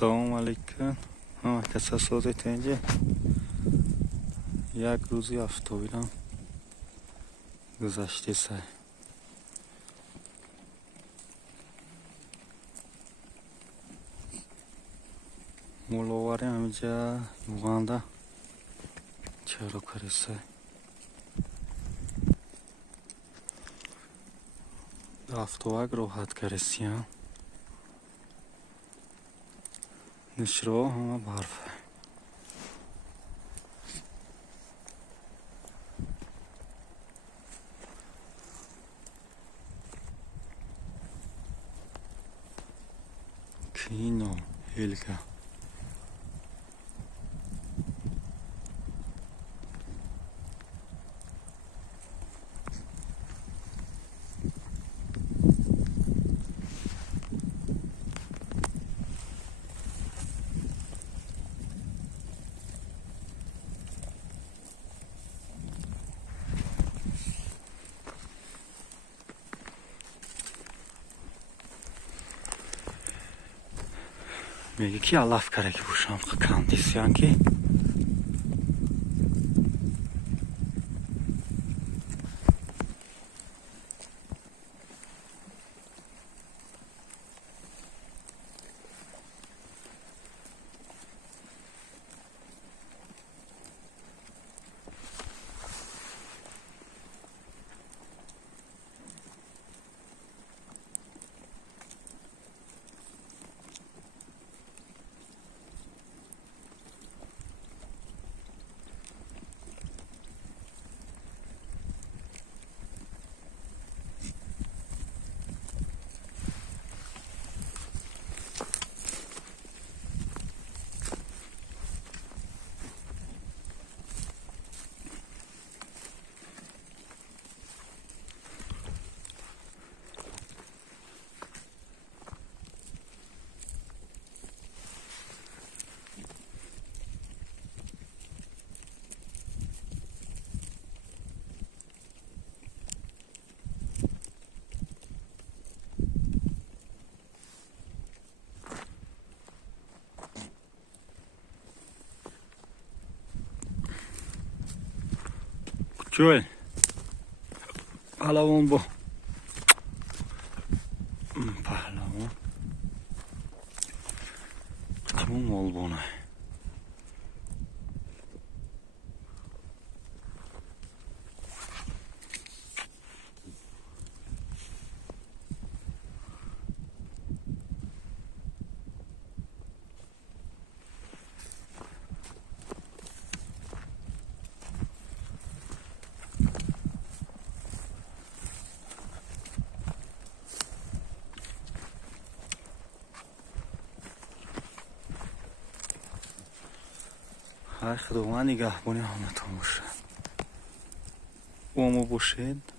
سلام علیکم. کسا صوتت اینجا یک روزی افتابیدم گذشته سر مولواری همینجا یوغاندا چرا کرسه افتوک راحت کرسیم نشرا همه برفه کینو هلگا میگه کی الاف کاره که بوشم کندیسیان کی جوی پهلوان با پهلوان کمون مالبانه های خداوند نگهبانی همتون باشه. اومو باشید.